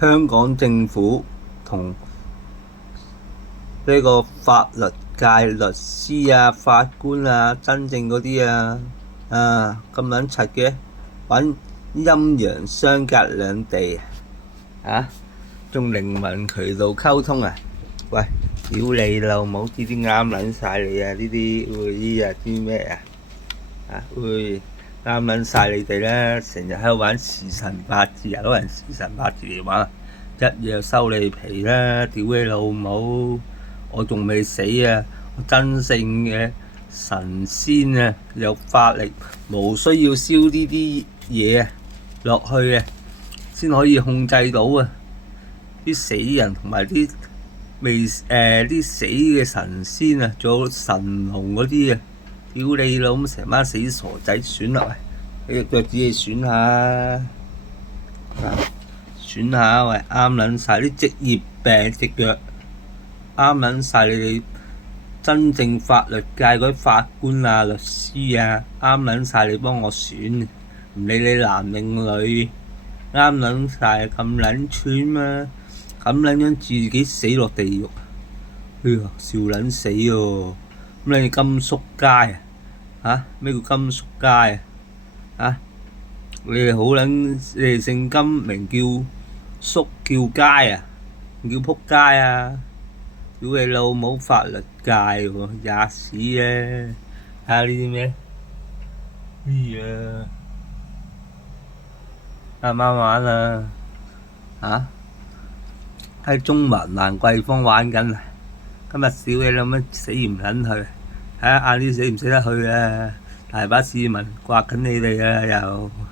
香港政府同呢個法律界律師啊、法官啊、真正嗰啲咁撚柒嘅，揾陰陽相隔兩地啊，仲靈魂渠道溝通啊！喂，屌你老母！呢啲啱撚晒你啊！呢啲啲咩啱撚晒你哋啦！成日喺度玩時辰八字啊，攞人時辰八字嚟玩，一夜收你皮啦！屌你老母！我仲未死啊！我真正嘅神仙啊，有法力，無需要燒呢啲嘢落去啊，先可以控制到啊！啲死人同埋啲啲死嘅神仙啊，仲有神龍嗰啲啊，屌你老母！成班死傻仔選落嚟，你個腳趾你選下，選下喂，啱撚晒啲職業病隻腳。啱撚晒你哋真正法律界嗰啲法官啊、律師啊，啱撚晒你幫我選，唔理你男定女，啱撚晒咁撚串嘛，咁撚樣自己死落地獄，哎呀笑撚死喎！咁你金粟街啊？咩叫金粟街啊？你哋好撚，你哋姓金名叫粟叫街啊？唔叫仆街啊？屌你老母！法律界喎，吔屎啊！睇下呢啲咩？哎呀，啱唔啱玩啊？喺中環蘭桂坊玩緊啊！今日屌你老母死唔撚去，睇下晏啲死唔死得去啊！大把市民刮緊你哋啊又〜